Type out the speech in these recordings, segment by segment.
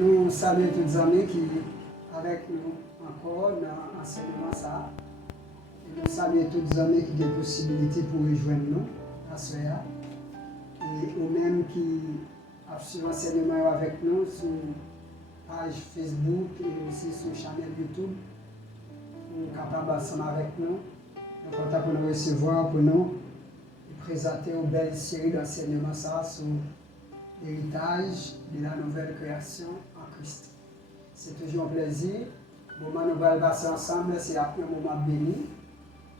Nous saluons tous les amis qui avec nous encore dans l'enseignement ça. Et nous saluons tous les amis qui ont la possibilité pour rejoindre nous à ce soir. Et eux-mêmes qui ont suivi l'enseignement avec nous sur la page Facebook et aussi sur la chaîne YouTube. Nous sommes capables ensemble avec nous. Nous sommes contents pour nous recevoir, pour nous présenter une belle série d'enseignements sur l'héritage de la nouvelle création en Christ. C'est toujours un plaisir. Le moment où nous allons passer ensemble, c'est un moment béni.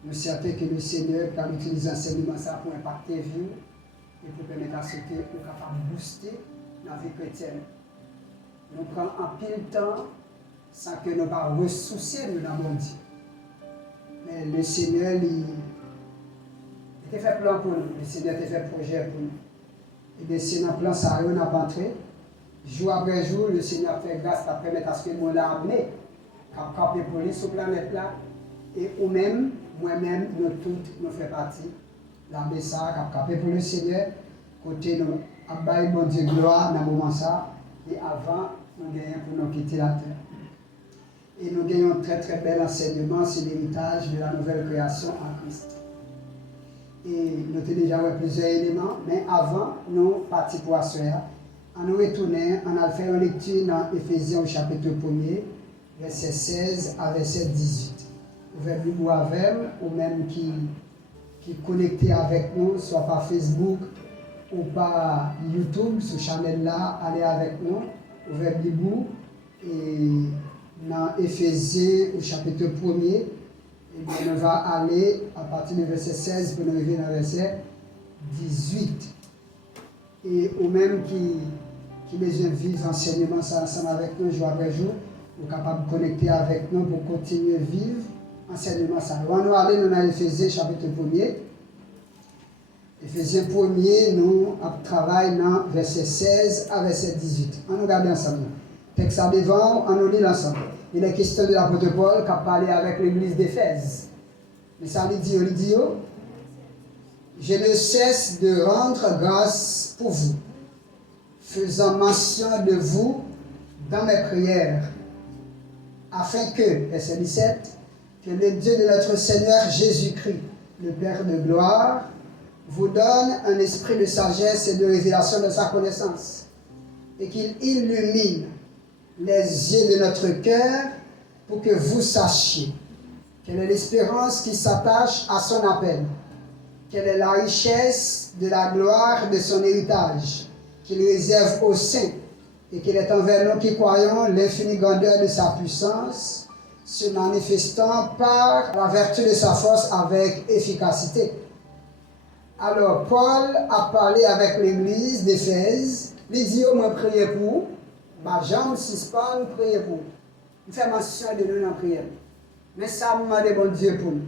Nous sommes certains que le Seigneur peut utiliser l'enseignement pour impacter la vie et pour permettre à ceux qui sont capables de booster la vie chrétienne. Nous prenons un pile de temps sans que nous ne pas ressourcer de la monde. Mais le Seigneur, il a fait plan pour nous. Le Seigneur a fait projet pour nous. Et bien, c'est dans le plan, ça on a entré. Jour après jour, le Seigneur a fait grâce à permettre à ce que nous l'avons amené, qu'à camper pour lui sur la planète là. Et nous-mêmes, moi-même, nous tous, nous faisons partie de l'armée ça, qu'à camper pour le Seigneur. Côté nous, à bailler bon Dieu gloire dans le moment ça. Et avant, nous gagnons pour nous quitter la terre. Et nous gagnons un très très bel enseignement sur l'héritage de la nouvelle création en Christ. Et nous avons déjà vu plusieurs éléments, mais avant, nous partions pour la soirée. On nous retournait, on a fait une lecture dans Éphésiens au chapitre 1er, verset 16 à verset 18. Vous pouvez vous avec ou même qui connecté avec nous, soit par Facebook ou par YouTube, sur cette chaîne-là, allez avec nous, vous pouvez vous et dans Éphésiens au chapitre 1er, et bien, on va aller à partir du verset 16 pour nous arriver dans le verset 18. Et au même qui besoin de vivre l'enseignement ensemble avec nous jour après jour, nous sommes capables de connecter avec nous pour continuer à vivre l'enseignement. On va aller dans Éphésiens chapitre 1er. Éphésiens 1er, nous travaillons dans verset 16 à verset 18. On nous regarde ensemble. Texte à devant, on nous lit ensemble. Il est question de l'apôtre Paul qui a parlé avec l'église d'Éphèse. Mais ça lui dit, je ne cesse de rendre grâce pour vous, faisant mention de vous dans mes prières, afin que, verset 17, que le Dieu de notre Seigneur Jésus-Christ, le Père de gloire, vous donne un esprit de sagesse et de révélation de sa connaissance, et qu'il illumine les yeux de notre cœur pour que vous sachiez quelle est l'espérance qui s'attache à son appel, quelle est la richesse de la gloire de son héritage qu'il réserve aux saints et qu'il est envers nous qui croyons l'infinie grandeur de sa puissance se manifestant par la vertu de sa force avec efficacité. Alors Paul a parlé avec l'église d'Éphèse, il dit « moi prier pour » ma jambe suspend, prier pour. Il fait mention de nous dans la prière. Mais ça m'a demandé bon Dieu pour nous.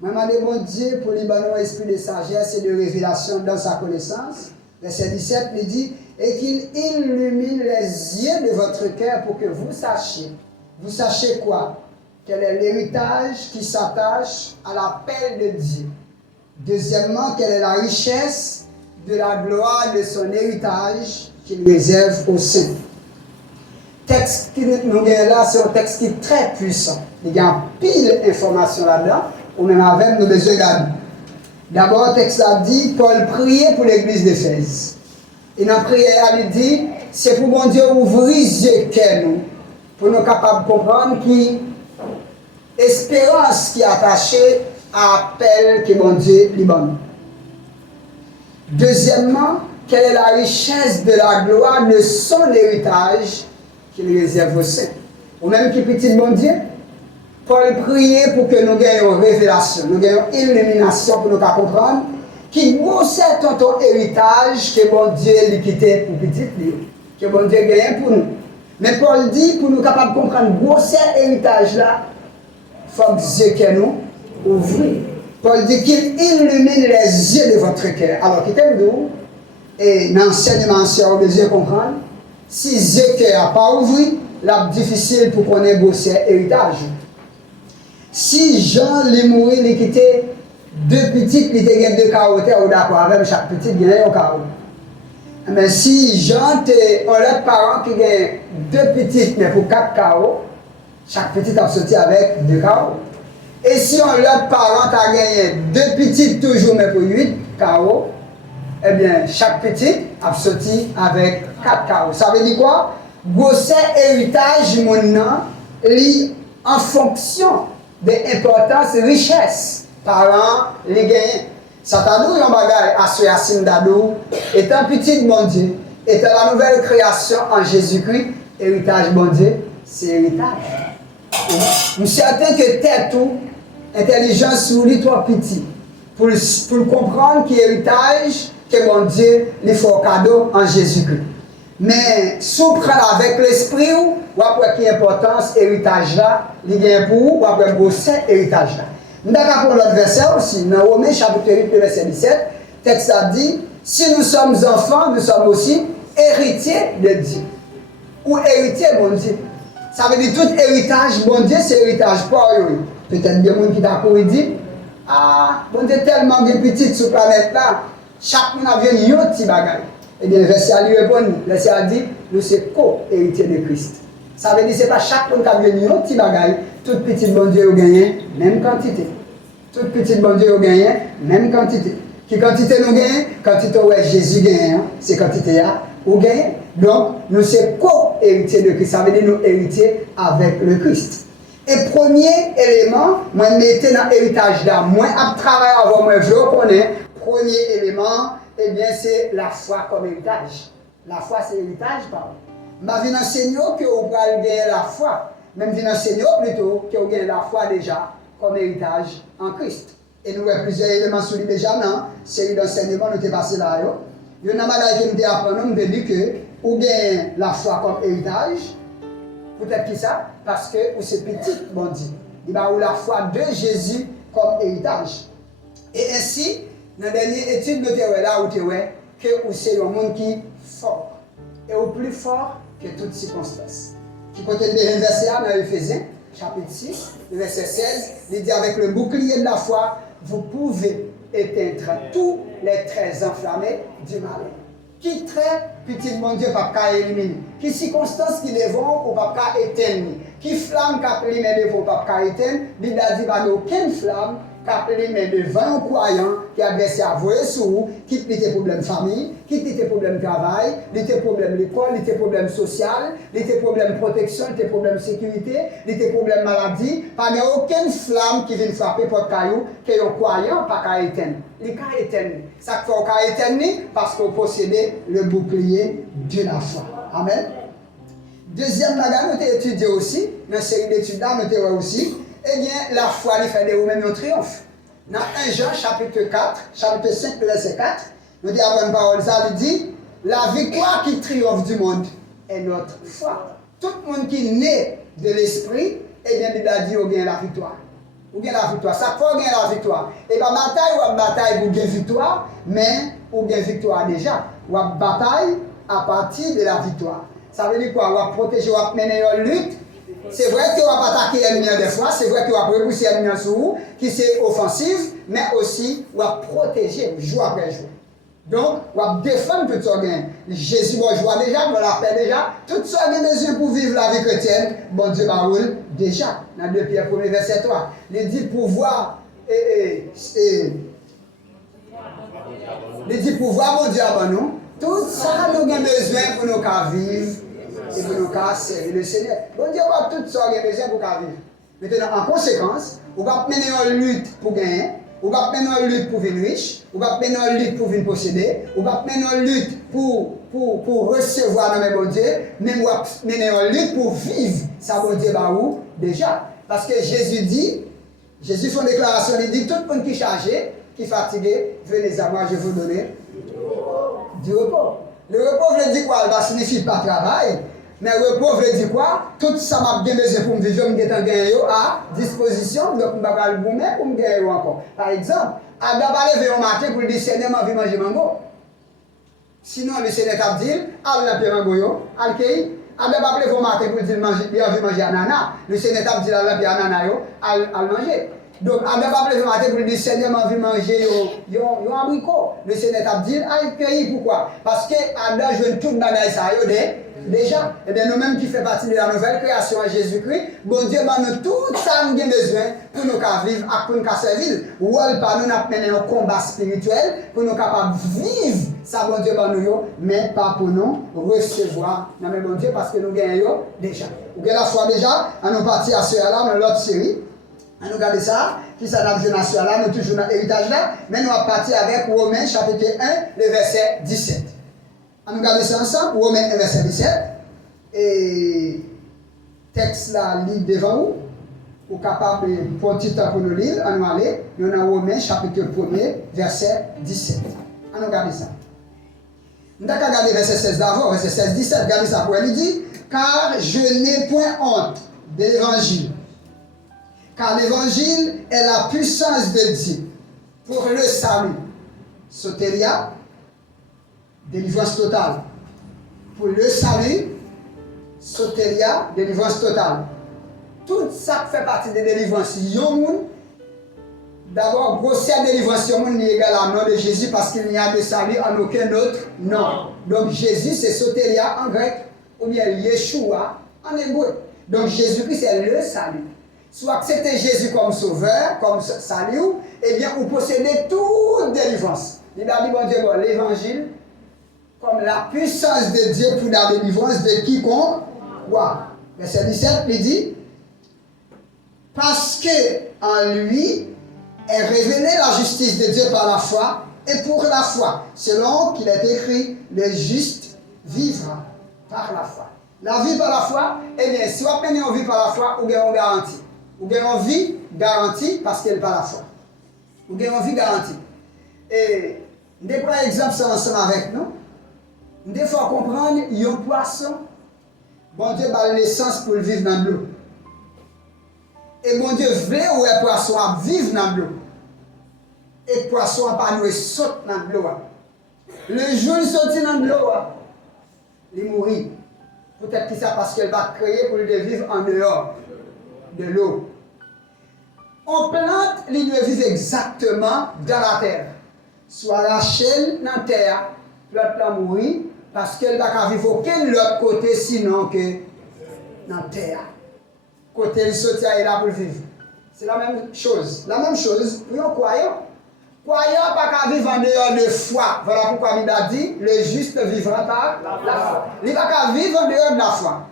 Moi, m'a demandé bon Dieu pour lui donner un esprit de sagesse et de révélation dans sa connaissance. Verset 17, il dit, et qu'il illumine les yeux de votre cœur pour que vous sachiez. Vous sachiez quoi? Quel est l'héritage qui s'attache à l'appel de Dieu. Deuxièmement, quelle est la richesse de la gloire de son héritage qu'il réserve aux saints. Le texte que nous avons là, c'est un texte qui est très puissant. Il y a pile d'informations là-dedans, ou même avec nous besoin de garder. D'abord, le texte a dit, Paul priait pour l'église d'Éphèse. Et dans la prière, il dit, c'est pour mon Dieu ouvrir les yeux nous, pour nous capables de comprendre qui espérance qui est attachée à l'appel que mon Dieu lui donne. Deuxièmement, quelle est la richesse de la gloire de son héritage qu'il réserve aux saints. Ou même qui petit bon Dieu, Paul priait pour que nous gagnions révélation, nous gagnions illumination pour nous comprendre qui c'est ton héritage que bon Dieu lui quittait pour petit lui, que bon Dieu gagne pour nous. Mais Paul dit pour nous capables de comprendre cet héritage là, il faut que Dieu que nous ouvrir. Paul dit qu'il illumine les yeux de votre cœur. Alors quittez-nous et dans l'enseignement si on a besoin de comprendre. Si les yeux n'a pas ouvert, c'est difficile pour qu'on ait cet héritage. Si Jean les mourir, il quittait deux petites, il était deux carottes, ou d'accord avec chaque petite, il y a un carreau. Mais si Jean est un autre parent qui a 2 petites, mais pour 4 KO, chaque petite a sorti avec 2 KO. Et si on l'autre parent a gagné 2 petites toujours, mais pour 8 KO, eh bien, chaque petite a sorti avec 4 KO. Ça veut dire quoi? Gosset héritage, maintenant, lit en fonction de l'importance et richesse. Parents, les gagnants. Satadou, yon bagay, Assoyasim Dadou, étant petit bon Dieu, étant la nouvelle création en Jésus-Christ, héritage bon Dieu, c'est héritage. Nous sommes certains que tête tout, intelligence ou lui toi petit, pour comprendre qu'il héritage, que bon Dieu, il faut cadeau en Jésus-Christ. Mais souffre avec l'esprit ou après qui importance héritage là, il gagne pour ou après bosser héritage là. Nous avons pour l'autre verset aussi, dans Romains chapitre 8, verset 17, texte a dit, si nous sommes enfants, nous sommes aussi héritiers de Dieu. Ou héritiers, bon Dieu. Ça veut dire tout héritage, bon Dieu, c'est héritage pour eux. Peut-être bien monde qui t'a couru dit, ah, bon Dieu, tellement de petites sur la planète là, chaque monde a vu un petit bagage. Eh bien, le verset a lui répond, le verset a dit, nous sommes co-héritiers de Christ. Ça veut dire que ce n'est pas chaque monde qui a vu un petit bagage, toute petite bon Dieu a gagné, même quantité. Toute petite bon Dieu a gagné, même quantité. Qui quantité nous gagne? Quantité où Jésus gagne, c'est quantité là, ou gagne. Donc, nous sommes co-héritiers de Christ. Ça veut dire nous héritiers avec le Christ. Et premier élément, moi, mettez dans l'héritage là, moi, à travailler avant moi, je reconnais, premier élément, eh bien, c'est la foi comme héritage. La foi, c'est l'héritage, pardon. Je vais enseigner que vous pouvez gagner la foi. Même je vais enseigner plutôt que vous gagnez la foi déjà comme héritage en Christ. Et nous avons plusieurs éléments sur lui déjà, non? C'est l'enseignement nous est passé là. Il y a une chose que nous apprenons, nous dit que vous gagnez la foi comme héritage. Peut-être qui ça? Parce que vous êtes petit, bon Dieu. Il va avoir la foi de Jésus comme héritage. Et ainsi, dans la dernière étude, nous avons là où vous êtes que vous êtes un monde qui est fort. Et au plus fort que toutes circonstances. Qui contient le verset dans Éphésiens, chapitre 6, verset 16, il dit avec le bouclier de la foi, vous pouvez éteindre tous les traits enflammés du mal. Qui trait, petit mon Dieu, pas qu'à éliminer. Qui circonstances qui les vont, ou pas qu'à éteindre. Qui flamme qui les vont, pas qu'à éteindre. Bible a dit, bah, aucune flamme qui les devant un croyant qui a blessé à voyer sur vous, qui a des problèmes de famille, qui a des problèmes de travail, qui a des problèmes d'école, qui a des problèmes sociaux, qui a des problèmes de protection, qui a des problèmes de sécurité, qui a des problèmes de maladie. Pas aucune flamme qui vient frapper votre caillou, que un croyant pas qu'à éteindre. Les cas éteignent. Ça fait qu'à éteindre parce que vous possédez le bouclier de la foi. Amen. Deuxième bagage, nous avons étudié aussi, dans cette série d'études là, nous avons aussi, eh bien, la foi lui fait de vous-même un triomphe. Dans 1 Jean, chapitre 4, chapitre 5, verset 4, nous avons une parole, ça lui dit, la victoire qui triomphe du monde est notre foi. Tout le monde qui est né de l'esprit, eh bien, il a dit, vous gagnez la victoire. Vous gagnez la victoire. Ça fait vous gagnez la victoire. Et pas bataille ou bataille pour gagner victoire, mais vous gagnez victoire déjà. Ou bataille à partir de la victoire. Ça veut dire quoi? Vous va protéger, vous va mener une lutte. C'est vrai que vous va attaquer l'ennemi des fois, c'est vrai que vous va repousser l'ennemi sur vous, qui c'est offensif, mais aussi vous va protéger jour après jour. Donc, vous va défendre tout ça. Jésus va jouer déjà, vous la paix déjà. Tout ça est besoin pour vivre la vie chrétienne. Bon Dieu va rouler déjà. Dans 2 Pierre 1 verset 3. Il dit pouvoir il dit pouvoir, bon Dieu, avant nous. Tout ça, nous avons besoin pour nous vivre et pour nous servir le Seigneur. Bon Dieu, va tout ça, nous avons besoin pour nous vivre. Maintenant, en conséquence, on va mener une lutte pour gagner. On va mener une lutte pour venir riche, on va mener une lutte pour venir posséder, on va mener une lutte pour recevoir dans bon Dieu, mais on va mener une lutte pour vivre ça bon Dieu bah où déjà. Parce que Jésus fait une déclaration, il dit tout le monde qui est chargé, qui est fatigué, venez à moi, je vais vous donner du repos. Le repos veut dire quoi? Ça signifie pas travail. Mais le repos veut dire quoi? Tout ça m'a bien besoin pour me vivre, je vais gagner à disposition, donc je vais vous mettre pour me gagner encore. Par exemple, Adam va lever au matin pour dire Seigneur, je vais manger mango. Sinon, le Seigneur t'a dit, allez dans le mango, allez. Adam va lever au matin pour dire il a envie de manger ananas. Le Seigneur t'a dit, allez dans ananas, allez manger. Donc, Adam va lever matin pour dire Seigneur, m'a vu manger un abricot. Le Seigneur t'a dit, ah, cueilli, pourquoi? Parce que Adam joue toute bagaille ça, déjà. Et bien, nous-mêmes qui faisons partie de la nouvelle création en Jésus-Christ, bon Dieu, nous tout ça nous avons besoin pour nous vivre et pour nous servir. Ou pas nous avons mené un combat spirituel pour nous capables de vivre ça, bon Dieu, nous, mais pas pour nous recevoir. Non, mais bon Dieu, parce que nous gagnons déjà. Vous avez la foi déjà, à nous partir à ce là dans l'autre série. On nous regarde ça, qui ça n'a besoin de là, nous toujours dans l'héritage là, mais nous allons partir avec Romains chapitre 1, le verset 17. On nous regarde ça ensemble, Romains 1, verset 17. Et texte là, lit devant vous, ou capable de prendre un petit temps pour nous lire, on nous aller, nous avons Romains chapitre 1, verset 17. On nous regarde ça. Nous allons regarder verset 16 d'abord, verset 16, 17, regardez ça pour elle, dit, car je n'ai point honte de l'évangile. Car l'évangile est la puissance de Dieu pour le salut. Sotéria, délivrance totale. Pour le salut, sotéria, délivrance totale. Tout ça fait partie des délivrances. D'abord, grossière délivrance, il est égal à nom de Jésus parce qu'il n'y a de salut en aucun autre nom. Donc Jésus, c'est sotéria en grec, ou bien Yeshua en hébreu. Donc Jésus-Christ, c'est le salut. Soit accepter Jésus comme sauveur, comme salut, eh bien, vous possédez toute délivrance. Il a dit, bon Dieu, bon, l'évangile, comme la puissance de Dieu pour la délivrance de quiconque. Wow. Verset 17, il dit, parce qu'en lui est révélée la justice de Dieu par la foi, et pour la foi, selon qu'il est écrit, le juste vivra par la foi. La vie par la foi, eh bien, si on vit par la foi, on gagne une garantie. Ou gagne une vie garantie parce qu'elle n'est pas la foi. Ou gagne une vie garantie. Et nous prenons un exemple ensemble avec nous. Nous devons comprendre un poisson. Bon Dieu a l'essence pour vivre dans l'eau. Et bon Dieu voulait où un poisson à vivre dans l'eau. Et le poisson n'a pas nous saute dans l'eau. Le jour où il saute dans l'eau, il mourit. Peut-être que c'est parce qu'elle va créer pour le vivre en dehors de l'eau. On plante, il doit vivre exactement dans la terre. Soit la chaîne dans la terre, l'autre va mourir, parce qu'elle va vivre aucun autre côté sinon que dans la terre. Côté il saute est là pour vivre. C'est la même chose. La même chose pour un croyant. Croyant pas qu'à vivre en dehors de foi. Voilà pourquoi il a dit, le juste vivra par la foi. Il va qu'à vivre en dehors de la foi.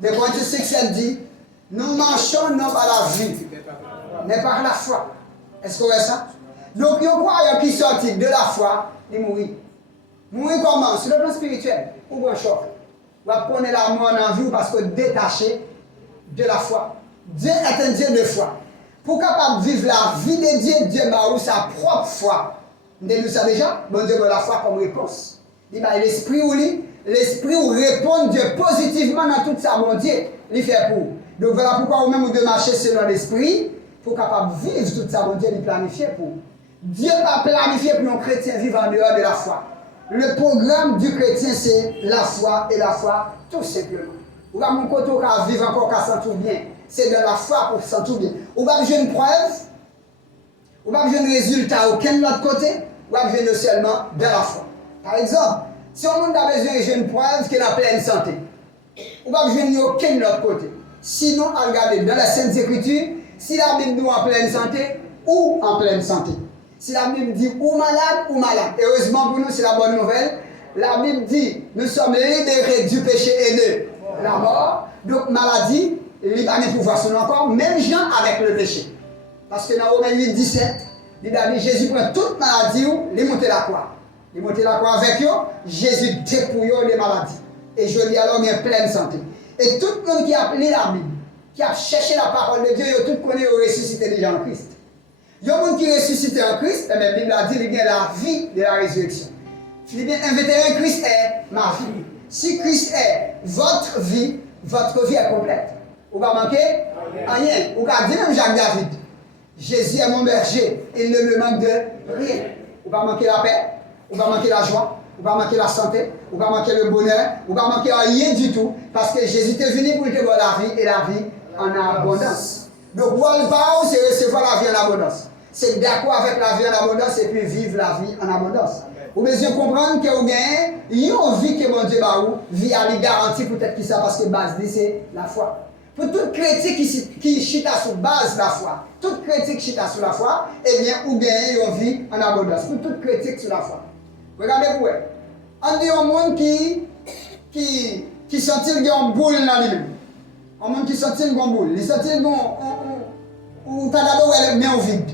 De Corinthiens 6 dit, nous marchons non par la vue, mais par la foi. Est-ce que vous voyez ça? Donc, il y a un croyant qui sortit de la foi, il mourit. Mourir comment? Sur le plan spirituel, ou un choc. Vous prenez la mort en vie parce que détaché de la foi. Dieu est un Dieu de foi. Pour capable vivre la vie de Dieu, Dieu m'a eu sa propre foi. Vous avez ça déjà? Bon Dieu, la foi comme réponse. Il a l'esprit où répond Dieu positivement dans tout ça, bon Dieu, il fait pour. Donc voilà pourquoi vous-même vous devez marcher selon l'esprit pour capable vivre tout ça, bon Dieu, il planifie pour. Dieu a planifié pour nos chrétiens vivre en dehors de la foi. Le programme du chrétien, c'est la foi et la foi tout simplement. Ou va mon côté à vivre encore qu'à sentir bien. C'est de la foi pour sentir bien. Ou va besoin une preuve, ou va besoin de résultat aucun de l'autre côté, ou va besoin seulement de la foi. Par exemple, si on a besoin d'une preuve qu'il a pleine santé, ou va besoin aucun de l'autre côté. Sinon, à regarder dans la Sainte Écriture, si la Bible dit en pleine santé, ou en pleine santé. Si la Bible dit ou malade, et heureusement pour nous, c'est la bonne nouvelle. La Bible dit, nous sommes libérés du péché et de la mort. Donc, maladie, il n'a pas de pouvoir sur nous encore, même gens avec le péché. Parce que dans Romains 8, 17, il a dit, Jésus prend toute maladie, il monte la croix. Il monte la croix avec eux, Jésus dépouille les maladies. Et je dis alors, il est pleine santé. Et tout le monde qui a lu la Bible, qui a cherché la parole de Dieu, il tout connaît au ressuscité déjà en Christ. Il y a des gens qui ressuscitent en Christ, et la Bible a dit qu'il y a la vie de la résurrection. Philippiens 1:21, Christ est ma vie. Si Christ est votre vie est complète. Vous ne manquez rien. Vous avez dit même Jacques David, Jésus est mon berger, il ne me manque de rien. Vous ne manquez la paix, vous ne manquez la joie, vous ne manquez la santé, vous ne manquez le bonheur, vous ne manquez rien du tout, parce que Jésus est venu pour te donner la vie et la vie en abondance. Donc, one power, c'est recevoir la vie en abondance. C'est d'accord avec la vie en abondance et puis vivre la vie en abondance. Vous devez comprendre que vous gagnez, il y a une vie que mon Dieu va vous, vie à lui garantie peut-être qui ça parce que base c'est la foi. Pour tout chrétien qui chita sur base de la foi, tout chrétien qui chita sur la foi, eh bien, vous gagnez une vie en abondance. Pour tout chrétien sur la foi. Regardez-vous, on dit un monde qui sentit qu'il y a une boule dans lui-même. Un monde qui sentit qu'il y a une boule. Il sentit qu'il y a un tadado mais au vide.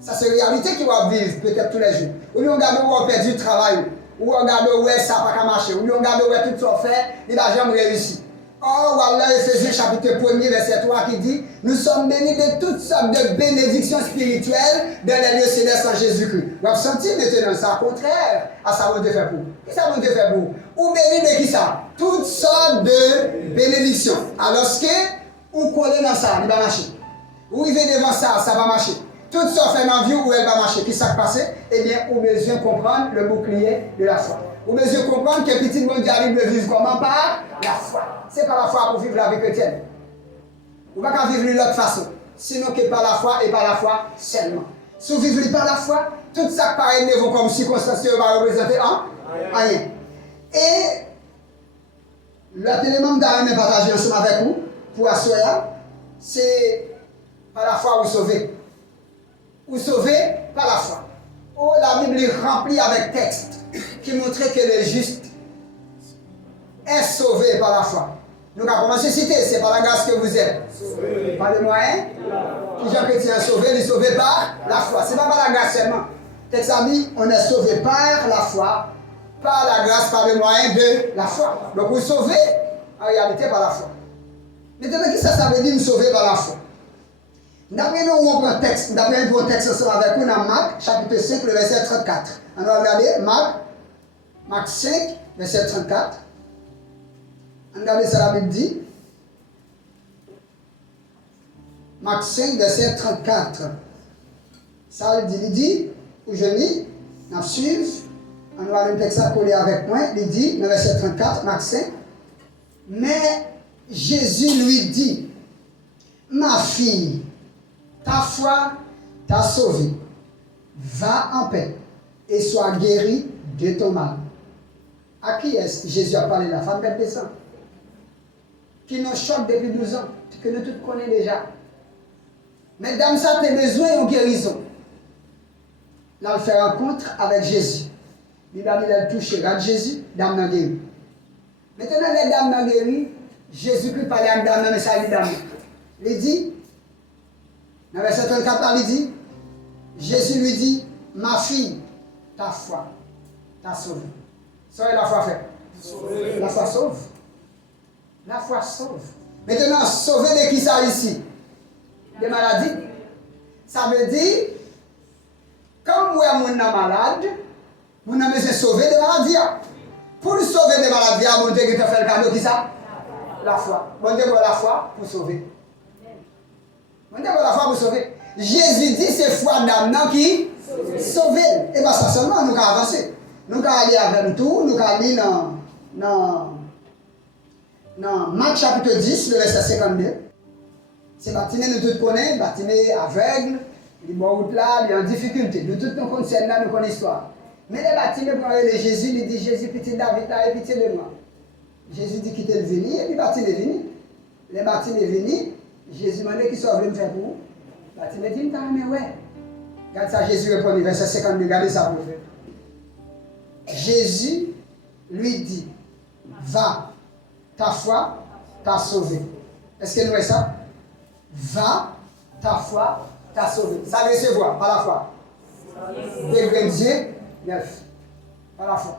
Ça, c'est la réalité qu'il va vivre peut-être tous les jours. Ou bien on regarde où on perd du travail, ou on regarde où ça n'a pas marché, ou bien on regarde où tout ça fait, il n'a jamais réussi. Oh, voilà, Ephésiens chapitre 1er, verset 3 qui dit, nous sommes bénis de toutes sortes de bénédictions spirituelles dans les lieux célestes en Jésus-Christ. Vous avez senti maintenant, c'est contraire à ça que vous fait pour. Qu'est-ce que vous devez faire pour? Ou bénis de qui ça? Toutes sortes de bénédictions. Alors que, vous collez dans ça, il va marcher. Vous vivez devant ça, ça va marcher. Tout ça fait dans vie où elle va marcher. Qu'est-ce qui s'est passé? Eh bien, vous avez besoin de comprendre le bouclier de la foi. Vous avez besoin de comprendre que petit monde arrive de vivre comment? Par la foi. C'est par la foi pour vivre la vie chrétienne. Vous ne pouvez pas vivre de l'autre façon. Sinon que par la foi et par la foi seulement. Si vous vivez par la foi, tout ça paraît ne vont comme circonstance va représenter rien. Et l'autre élément que je vais partager ensemble avec vous, pour assurer, c'est par la foi vous sauvez. Vous sauvez par la foi. Oh, la Bible est remplie avec textes qui montrent que le juste est sauvé par la foi. Nous avons commencé à citer, c'est par la grâce que vous êtes. Par les moyens. Qui Jean chrétien est sauvé, il est sauvé par la foi. Ce n'est pas par la grâce seulement. Texte a dit, on est sauvé par la foi, par la grâce, par les moyens de la foi. Donc vous sauvez en réalité par la foi. Maintenant, qu'est-ce que ça veut dire, nous sauver par la foi? D'après nous, on prend un texte, d'après un texte ensemble avec nous dans Marc, chapitre 5, le verset 34. On va regarder Marc 5, verset 34. On va regarder ça, la Bible dit. Marc 5, verset 34. Ça, il dit, où je lis, on suit, on va le texte à coller avec moi, il dit, dans le verset 34, Marc 5, mais Jésus lui dit, ma fille, ta foi t'a sauvée. Va en paix et sois guérie de ton mal. À qui est-ce que Jésus a parlé? La femme bête de sang. Qui nous choque depuis 12 ans, que nous tous connaissons déjà. Mesdames, ça, tu as besoin de guérison. Là, elle fait rencontre avec Jésus. Il a dit d'aller toucher. Regarde Jésus, dame n'a guéri. Maintenant, les dames n'a guéri. Jésus-Christ parlait avec dame, mais ça dit dame. Il dit, dans le verset 34, il dit, Jésus lui dit, ma fille, ta foi t'a sauvée. Ça, la foi fait. La foi sauve. La foi sauve. Maintenant, sauver de qui ça ici? Des maladies. Ça veut dire, quand vous êtes malade, vous avez besoin de sauver des maladies. Pour sauver des maladies, bon Dieu qui te fait le cadeau, qui ça? La foi. Bon Dieu pour la foi pour sauver. Bon Dieu pour la foi pour sauver. Jésus dit c'est foi d'âme qui sauve. Et bien ça seulement, nous allons avancer. Nous allons aller avec tout, nous allons aller dans Marc chapitre 10, le verset 52. C'est bâtiment, nous tous connaissons, bâtiment aveugle, il est route là, il est en difficulté. Nous tous nous connaissons là, nous connaissons l'histoire. Mais les bâtiments, pour aller Jésus, il dit Jésus, pitié David, aie pitié de moi. Jésus dit quittez le venu, et puis le bâtiment est venu. Le bâtiment est venu, Jésus m'a dit qu'il soit venu me faire pour vous. Le bâtiment dit, mais ouais. Regarde ça, Jésus répond, verset 52, regardez ça pour faire. Jésus lui dit, va, ta foi t'a sauvé. Est-ce que nous voyons ça? Va, ta foi t'a sauvé. Ça recevoir par la foi. Degré Dieu, 9. Par la foi.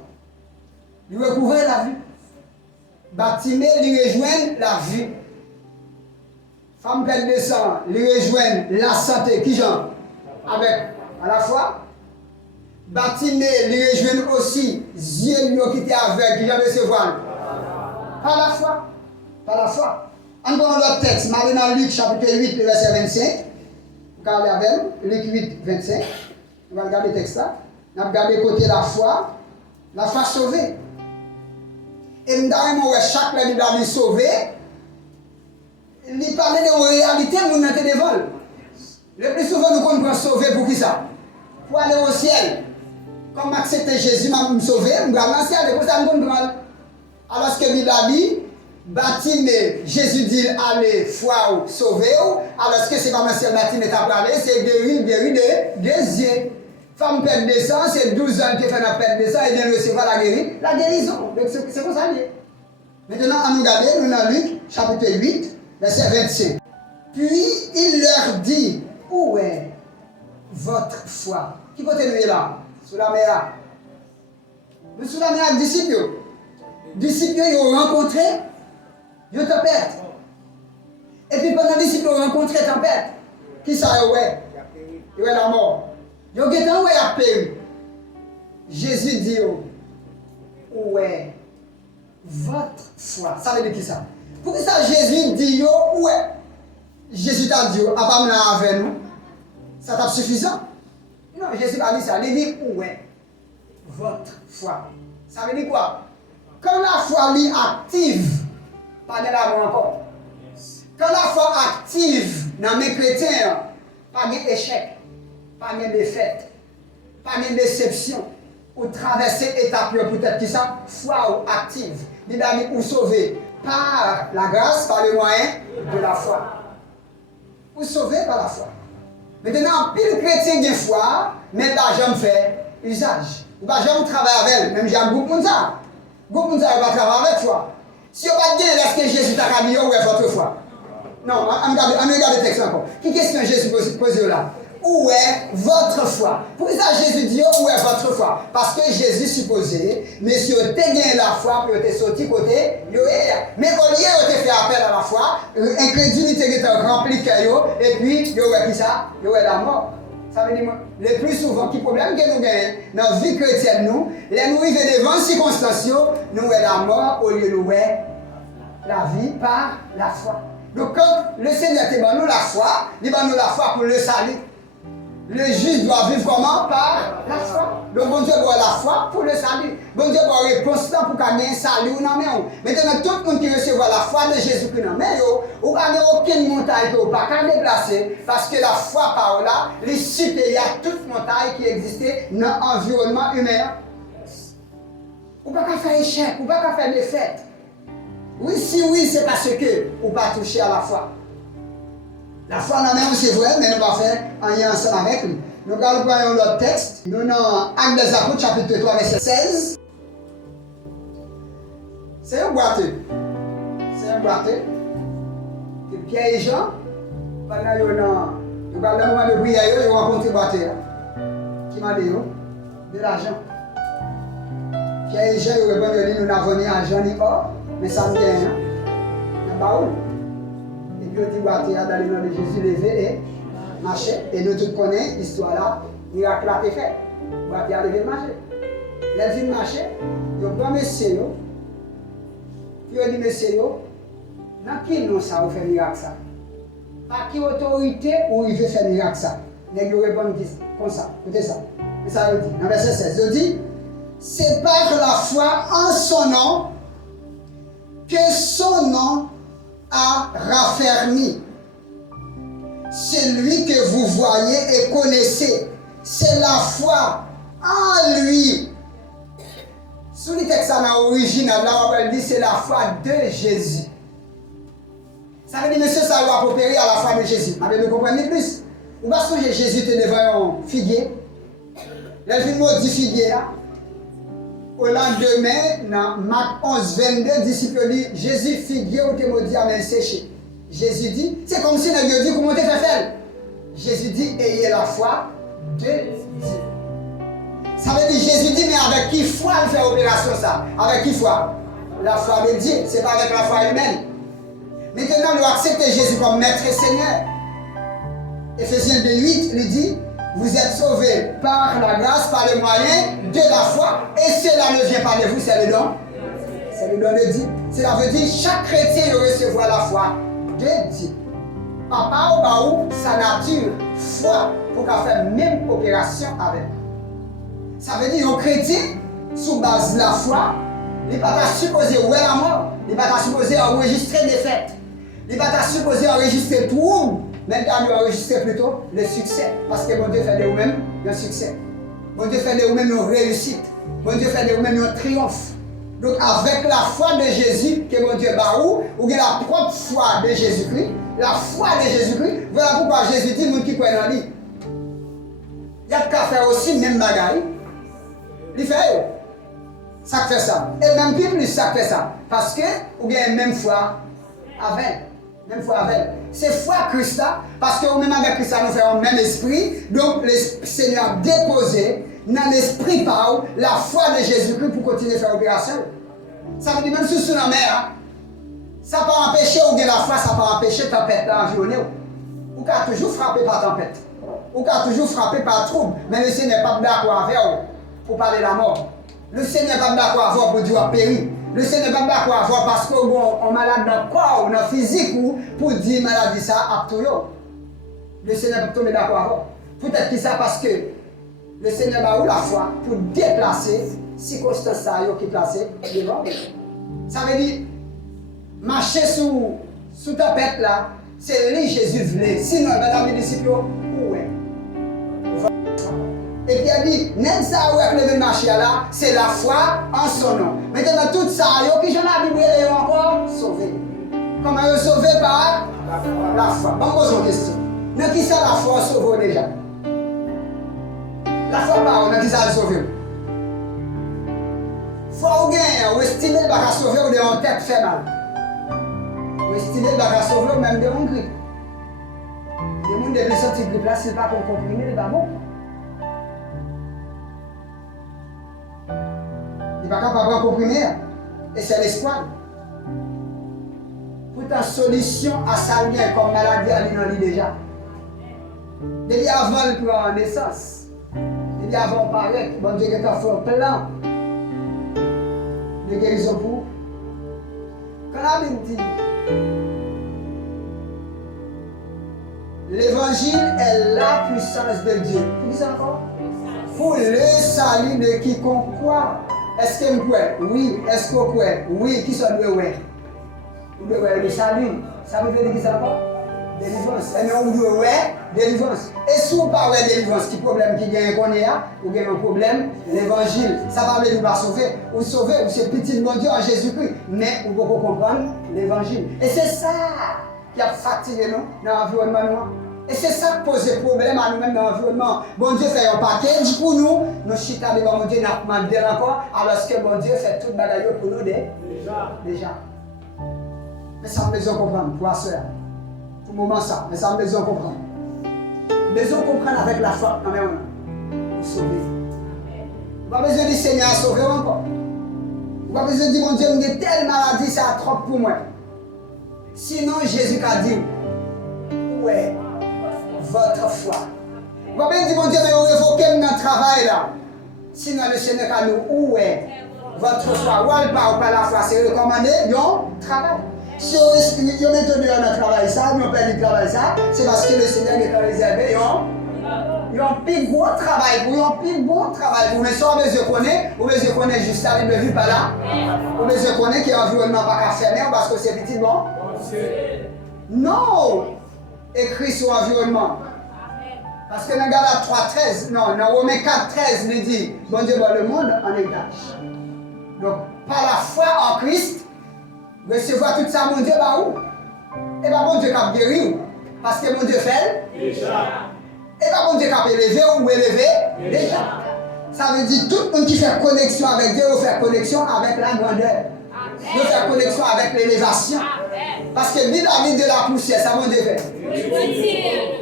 Il recouvre la vue. Bâtiment, il rejoint la vue. Femme belle de sang, il rejoint la santé. Qui genre? Avec à la fois. Bâtiment, il rejoint aussi yeux qui étaient aveugles, qui jamais recevoir. Par la foi. Par la foi. On va l'autre texte, maintenant dans Luc chapitre 8, le verset 25. Vous regardez avec Luc 8, 25. On va regarder le texte là. On va regarder côté la foi sauvée. Et nous avons chaque Bible a dit sauvé. il parlait de réalité, nous n'avons des vols. Le plus souvent, nous comprenons sauver pour qui ça? Pour aller au ciel. Comme accepter Jésus, m'a sauvé, je vais aller au ciel, pour ça, nous comprenons. Alors que Bible a dit, baptêmé, Jésus dit, allez, foi ou sauver, alors que c'est pas dans le ciel baptêmé, t'as parlé, c'est guéri des yeux. Femme perd des sangs, c'est 12 ans qui fait la perte des sangs et vient recevoir la guérison. Donc c'est comme ça. Maintenant, à nous regarder, nous dans Luc, chapitre 8, verset 25. Puis il leur dit, où est votre foi? Qui côté nous est là? Sous la mer. Nous sous la mer, disciples. Disciples, ils ont rencontré une tempête. Et puis pendant les disciples ont rencontré une tempête. Qui ça est? Il est la mort. Ils ont dit, où est péri? Jésus dit, où est votre foi? Ça veut dire qui ça? Pour ça, Jésus dit, où est? Jésus t'a dit, à pas venir avec nous. Ça t'a suffisant? Non, Jésus a dit ça. Il dit, où est votre foi? Ça veut dire quoi? Quand la foi est active, pas de l'amour encore. Quand la foi active dans mes chrétiens, pas d'échec, pas de défaite, pas de déception, ou traverser étape peut-être qui ça, foi active. Il a dit, ou sauver par la grâce, par le moyen de la foi. Ou sauver par la foi. Maintenant, pile chrétien de foi, mais pas jamais fait usage. Ou pas jamais travailler avec elle, même j'ai un groupe comme ça. Groupe comme ça, il va travailler avec foi. Si on va dire, est-ce que Jésus t'a dit, où est votre foi? Non, on regarde le texte encore. Qui question Jésus pose là? Où est votre foi? Pour ça, Jésus dit, où est votre foi? Parce que Jésus supposait, mais si vous avez gagné la foi, puis vous avez sorti côté, mais au lieu de faire appel à la foi, l'incrédulité est remplie de cailloux, et puis, vous avez qui ça? Vous avez la mort. Ça veut dire, le plus souvent, qui problème que nous gagnons dans la vie chrétienne, nous arrivons devant les circonstances, nous avons la mort au lieu de nous la vie par la foi. Donc, quand le Seigneur te donne nous la foi, il donne nous la foi pour le salut. Le juste doit vivre comment? Par la foi. Donc, bon Dieu doit la foi pour le salut. Bon Dieu doit répondre pour gagner un salut ou non. Maintenant, tout le monde qui recevra la foi de Jésus-Christ, ou n'a aucune montagne qui ne peut pas déplacer, parce que la foi par là, les supérieurs à toute montagne qui existait dans l'environnement humain. Ou pas qu'à faire échec, ou pas qu'à faire défaite. Oui, si oui, c'est parce que vous ne pas toucher à la foi. La foi, non, c'est vrai, mais nous ne pas faire rien ensemble avec lui. Nous allons prendre un autre texte. Nous dans Actes des Apôtres, chapitre 3, verset 16. C'est un boiteux. C'est un boiteux. Que Pierre et Jean, pendant le moment de prière, ils ont rencontré le boiteux. Qui m'a dit de l'argent. Pierre et Jean, ils ont répondu, nous n'avons ni argent ni or, mais ça me gagne. Dans le baoul. Et puis, on dit, boiteux dans le nom de Jésus, levé et marché. Et nous tous connaissons l'histoire là, miracle a été fait. Boiteux a levé et marché. Les villes marché, ils ont pris monsieur. Puis on dit, monsieur, dans quel nom ça vous fait miracle ça? Par quelle autorité ou il veut faire miracle ça? Les gens répondent comme ça. Écoutez ça. Et ça veut dire, dans verset 16, il dit, c'est par la foi en son nom que son nom a raffermi. Celui que vous voyez et connaissez, c'est la foi en lui. Sous le texte original, là, on dit c'est la foi de Jésus. Ça veut dire, monsieur, ça va opérer à la foi de Jésus. Mais vous comprenez plus? Ou parce que Jésus était devant un figuier. Le film dit figuier là. Au lendemain, dans Marc 11, 22, disciples dit Jésus, figuier ou te maudit à main séchée. Jésus dit, c'est comme si on dit comment tu fais faire. Jésus dit, ayez la foi de Dieu. Ça veut dire Jésus dit, mais avec qui foi il fait opération ça? Avec qui foi? La foi de Dieu, ce n'est pas avec la foi humaine. Maintenant, nous acceptons Jésus comme Maître et Seigneur. Éphésiens 2:8, il dit, vous êtes sauvés par la grâce, par le moyen de la foi, et cela ne vient pas de vous, c'est le don. C'est le don de Dieu. Cela veut dire chaque chrétien recevra la foi de Dieu. Papa ou baou, sa nature, foi, pour qu'elle fasse même opération avec. Ça veut dire un chrétien, sous base de la foi, il n'est pas supposé où est la mort, il n'est pas supposé enregistrer des fêtes. Il va pas supposé enregistrer tout, mais il va enregistrer plutôt le succès. Parce que bon Dieu fait de vous-même un succès. Bon Dieu fait de vous-même une réussite. Bon Dieu fait de vous-même un triomphe. Donc avec la foi de Jésus que mon Dieu baou, ou bien la propre foi de Jésus-Christ, la foi de Jésus-Christ, voilà pourquoi Jésus dit, moun qui croit dans lui. Il y a qu'à faire aussi même bagaille. Il fait ça fait ça. Et même plus ça fait ça. Parce que, ou bien même foi avec. Même foi avec. C'est foi Christ là, parce que même avec Christ nous faisons le même esprit. Donc le Seigneur a déposé dans l'esprit par la foi de Jésus-Christ pour continuer à faire l'opération. Ça veut dire même si sous la mer, ça ne peut pas empêcher ou bien la foi, ça ne peut pas empêcher la tempête d'environner. Ou qu'à toujours frapper par tempête. Ou qu'à toujours frapper par trouble. Mais le Seigneur n'est pas d'accord avec vous pour parler de la mort. Le Seigneur n'est pas d'accord avec vous pour dire périr. Le Seigneur n'est pas d'accord avec vous parce qu'on est malade dans le corps, dans le physique, ou pour dire maladie ça à tout. Le Seigneur n'est pas tomber d'accord avec vous. Peut-être que ça parce que le Seigneur a eu la foi pour déplacer les circonstances qui sont placées devant. Ça veut dire, marcher sous ta tête là, c'est lui Jésus voulait. Sinon, mesdames les disciples, où est? Et puis il dit, même ça où est le marché là, c'est la foi en son nom. Maintenant, tout ça, qui j'en ai Bible, ils ont encore sauvé. Comment ils sont sauvés par la foi? On pose une question. Mais qui ça la foi sauve déjà? La foi par on a qui ça sauve? Foi ou gain, ou estimer le bac à sauver ou de en tête fait mal. Ou estimer le bac à sauver ou même de en grippe. Les gens devaient sortir grippe là, s'ils ne pas comprimé, ils ne pas bon. Il n'est pas capable de comprimer. Et c'est l'espoir. Pourtant, solution à ça vient comme maladie à l'île déjà. Depuis avant le plan naissance, depuis avant paraître, bon Dieu qui a fait un plan de guérison pour. Quand la Bible dit, l'évangile est la puissance de Dieu. Vous dites ça encore? Pour le salut de quiconque croit. Est-ce que vous croyez? Oui. Est-ce que vous croyez? Oui. Qui sont nous? Oui. Vous devez le salut. Ça veut dire qui ça va? Délivrance. Et nous, vous devez délivrance. Et si vous parlez de délivrance, qui problème qui gagne qu'on est là, ou gagne un problème, l'évangile, ça va nous pas sauver. Ou sauver, c'est petit bon Dieu en Jésus-Christ. Mais vous pouvez comprendre l'évangile. Et c'est ça qui a fatigué nous dans l'environnement. Et c'est ça qui pose problème à nous-mêmes dans l'environnement. Bon Dieu fait un package pour nous. Nous chita devant mon Dieu, nous demandons encore, alors que bon Dieu fait toute bagaille pour nous déjà. Mais ça me besoin de comprendre, pour soeur. Pour le moment ça, mais ça me besoin de comprendre. Besoin de comprendre avec la foi, non mais on pour sauver. Vous n'avez pas besoin du Seigneur à sauver encore. Vous n'avez pas besoin de dire, mon Dieu, j'ai telle maladie, c'est trop pour moi. Sinon, Jésus a dit, où est votre foi? Vous n'avez pas dit, mon Dieu, mais vous révoquez notre travail là. Sinon, le Seigneur a dit, où est votre foi? Où est pas la foi? C'est recommandé, non, travail. Si vous mettez dans notre travail ça, nous perdons le travail ça, c'est parce que le Seigneur est réservé. Ils ont un plus gros travail pour un plus bon travail pour. Mais soit vous connaissez juste la Bible vue par là, ou vous connaissez qu'il y a un environnement pas fermé parce que c'est petit bon. Non! Écrit sur l'environnement. Parce que dans Galates 3:13, non, dans Romains 4:13, il dit, bon Dieu voit le monde en héritage. Donc, par la foi en Christ, recevoir tout ça, mon Dieu, bah où? Et pas mon Dieu qui a guéri, parce que mon Dieu fait déjà. Et pas mon Dieu qui a élevé ou élevé déjà. Ça veut dire tout le monde qui fait connexion avec Dieu, fait connexion avec la grandeur. Il fait connexion avec l'élévation. Parce que vivre la vie de la poussière, ça mon Dieu fait.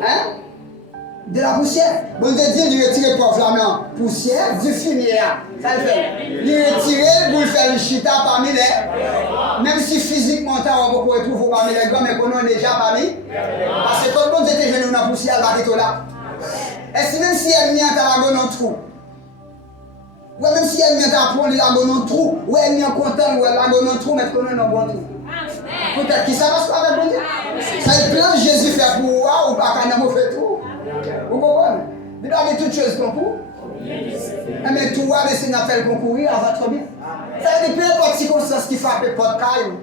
Hein? De la poussière. Bon Dieu dit, il retire pour la poussière du fumier. Ça le fait. Il retire pour faire le chita parmi les. Même si physiquement, on peut retrouver parmi les grands, mais qu'on a déjà parmi. Parce que tout le monde était venu dans la poussière, là. Et même si elle vient à la bonne trou. Ou même si elle vient à prendre la bonne trou. Ou elle vient content, ou elle la bonne trou, mais qu'on a un bon trou. Peut-être qui ça va se faire avec Dieu. C'est le plan que Jésus fait pour vous, ou pas qu'on a fait tout. Vous comprenez? Il doit y avoir toutes choses concours. Mais tout le Seigneur fait concourir à votre bien. Ça veut dire peu importe circonstance qui frappe votre caillou.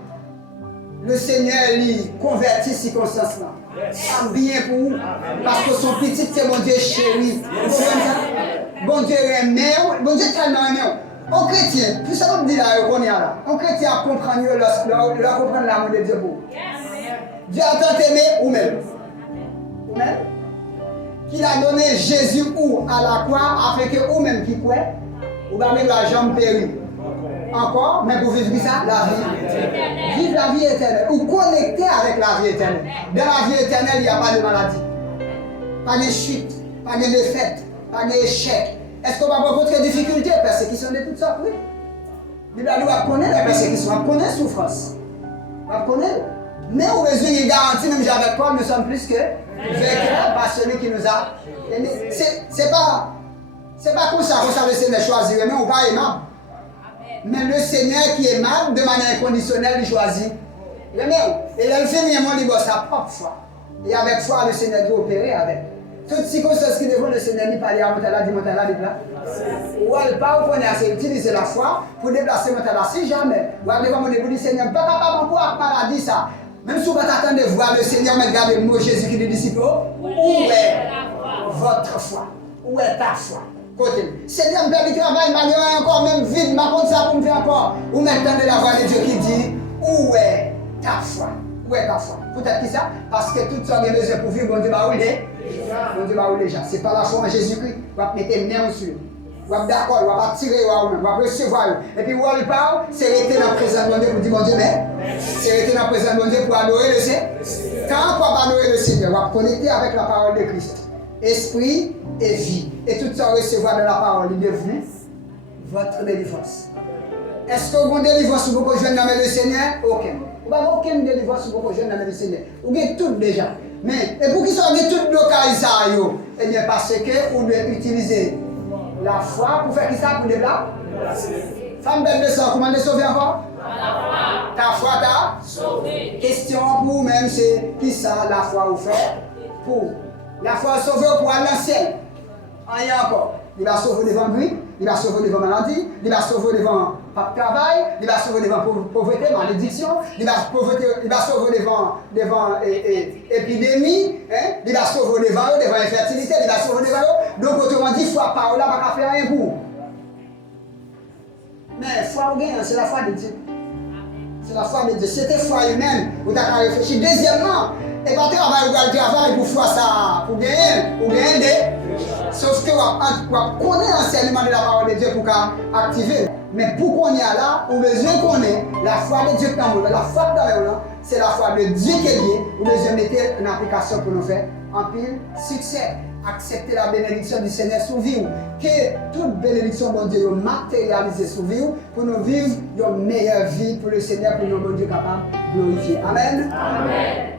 le Seigneur lui convertit ces circonstances-là. C'est bien pour vous. Parce que son petit, c'est mon Dieu chéri. Bon Dieu aimé, bon Dieu tellement aimé. Un chrétien, plus ça me dit là, on est là. Un chrétien comprend mieux comprendre l'amour de Dieu pour vous. Dieu a tant aimé ou même. Ou même. Qu'il a donné Jésus ou à la croix afin que ou même qui croit, ou même la jambe périe. Encore, mais pour vivre ça, la vie. Vivre la vie éternelle. Ou connecter avec la vie éternelle. Dans la vie éternelle, il n'y a pas de maladie. Pas de chute, pas de défaite, pas d'échec. Est-ce qu'on va avoir d'autres difficultés? Persécutions de toutes sortes, oui. Il doit connaître les persécutions, on connaît la souffrance. On connaît. Mais au besoin de garantie, même avec Paul, nous sommes plus que vainqueurs par celui qui nous a aimés. C'est pas comme ça le Seigneur choisit, mais on va aimable. Mais le Seigneur qui est aimable, de manière inconditionnelle, il choisit. Et là, le Seigneur il sa propre foi. Et avec foi, le Seigneur doit opérer avec. Toutes circonstances qui devant le Seigneur, il parle à Montala, dit Montala, dit là. Ou elle pas au connaît assez, utiliser la foi pour déplacer Montala. Si jamais, ou elle devant mon début du Seigneur, pas capable encore à maladie ça. Même si vous attendez de voir le Seigneur, mais regardez le mot Jésus qui dit disciples, où est votre foi? Où est ta foi? Côté. Seigneur, me permet de travailler, je encore même vide, ma compte ça pour me faire encore. Ou maintenant de la voix de Dieu qui dit, où est ta foi? Où est ta foi? Peut-être qui ça? Parce que tout ça, besoin pour vivre, bon Dieu va rouler. Bon Dieu va rouler déjà. C'est pas la foi en Jésus-Christ. Vous va mettre les mains dessus. Vous va d'accord, vous va tirer, vous va recevoir. Et puis, vous allez parler, c'est rester dans la présence de Dieu pour dire, bon Dieu, mais c'est rester dans la présence de Dieu pour adorer le Seigneur. Quand on va adorer le Seigneur, on va connecter avec la parole de Christ. Esprit et vie. Et tout ça recevoir de la parole, il devient votre délivrance. Est-ce que vous avez une délivrance pour que je vienne le Seigneur? Aucun. Vous n'avez aucune délivrance pour que je vienne le Seigneur. Vous avez tout déjà. Mais, et pour qu'ils soient tout localisés, eh bien, parce que vous devez utiliser la foi pour faire qui ça? Pour déplacer. Femme belle de sang, comment te sauver encore? Ta foi t'a sauvé. Question pour vous-même, c'est qui ça la foi vous fait? Pour la foi sauver pour aller dans le ciel. Rien encore. Il va sauver devant grippe, il va sauver devant maladie, il va sauver devant pas de travail, il va sauver devant pauvreté, malédiction, il va sauver devant épidémie, hein? Il va sauver devant infertilité, il va sauver devant eux. Donc autrement dit, foi parole là, on va faire rien pour. Mais foi au gain, c'est la foi de Dieu. C'est la foi de Dieu. C'était foi humaine, vous avez réfléchi. Deuxièmement, et pas travail pour faire ça, pour gagner des. Sauf que on connaît l'enseignement de la parole de Dieu pour activer. Mais pour qu'on y a là, on besoin qu'on ait la foi de Dieu dans nous. La foi dans nous, c'est la foi de Dieu qui est liée. On besoin de mettre une application pour nous faire en pile succès. Accepter la bénédiction du Seigneur sur vous. Que toute bénédiction de Dieu matérialisée sur vous pour nous vivre une meilleure vie pour le Seigneur, pour nous, bon Dieu capable de glorifier. Amen. Amen.